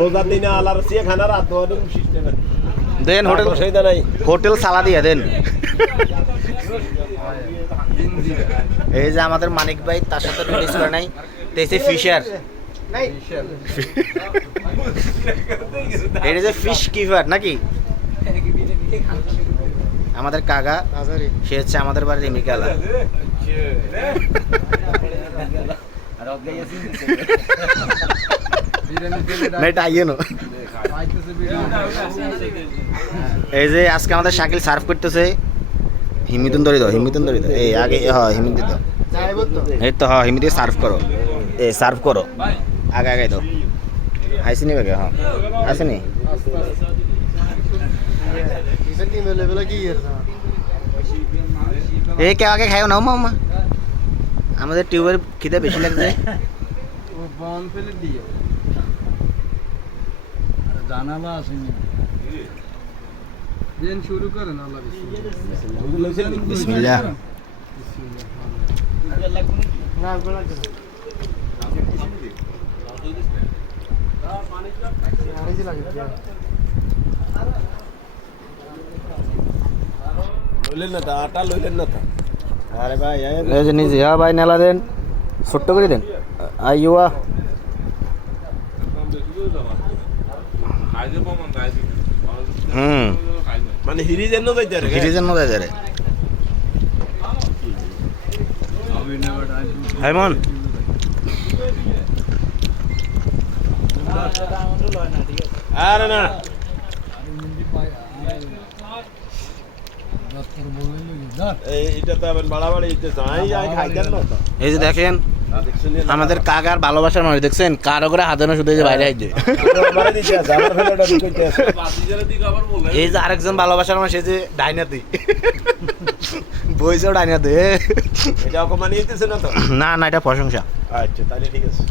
রোজার দিনে আলার সিয়ে খানা রাত ধরে সিস্টেম দেন হোটেল অসুবিধা নাই হোটেল সালা দিয়ে দেন এই যে আমাদের মানিক ভাই তার সাথে রিলিজ করে নাই। তেসে ফিশার এটা যে ফিশ কিপার নাকি? আমাদের কাকা সে হচ্ছে আমাদের বাড়ির আইয়ে নো। এই যে আজকে আমাদের শাকিল সার্ভ করতেছে হিমিতুন ধরে দাও হিমিতুন ধরে দাও। এই আগে হ্যাঁ হিমিত দাও। এই তো হ্যাঁ হিমিতে সার্ভ করো। এ সার্ভ করো। আগে আগে দাও। হাইসিনি বেগে হ্যাঁ হাইসিনি এ কে আগে খাইও না মামা আমাদের টিউবের খিদে বেশি লাগছে ও বন ফেলে দিয়ে জানালা আসেনি দেন শুরু করেন আল্লাহ বিসমিল্লাহ বিসমিল্লাহ লইলেন না তা আটা লইলেন না তা আরে ভাই আয় এই যে নিজে হ্যাঁ ভাই নেলা দেন। ছোট্ট করে দেন। আইয়া হুম। মানে হিরি যেন যাইতে রে। হিরিজের মধ্যে যারে হাইমন। আরে না এই এটা তো আবার বাড়াবাড়ি হইতেছে আই আই খাইতেন না তো এই যে দেখেন আমাদের কাকার ভালোবাসার মানুষ দেখছেন? কারও করে হাতে না শুধু যে বাইরে এই যে আরেকজন ভালোবাসার মানুষ এই যে ডাইনাতি। বইছেও ডাইনাতে এটা না না এটা প্রশংসা। আচ্ছা তাহলে ঠিক আছে।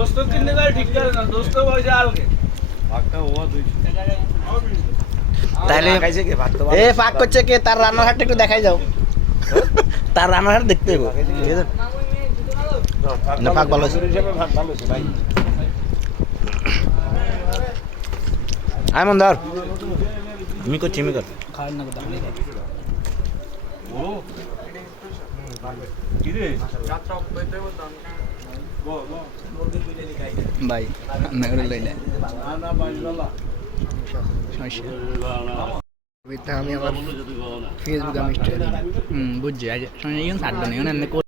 দোস্ত চিনতে গেলে ঠিক করে না দোস্ত পয়সা আলকে ভাগটা হওয়া দুইশো তাহলে এ ফাঁক করছে কে? তার রান্নাঘাটটা একটু দেখাই যাও। তার রান্নাঘাট দেখতে হবে। না ভালো আয় মন ধর আমি করছি আমি কর। কি ভাই রান্নাঘরে লইলে সমস্যা। আমি আবার ফেসবুক আমি বুঝছি। আজ সময় ছাড়বে না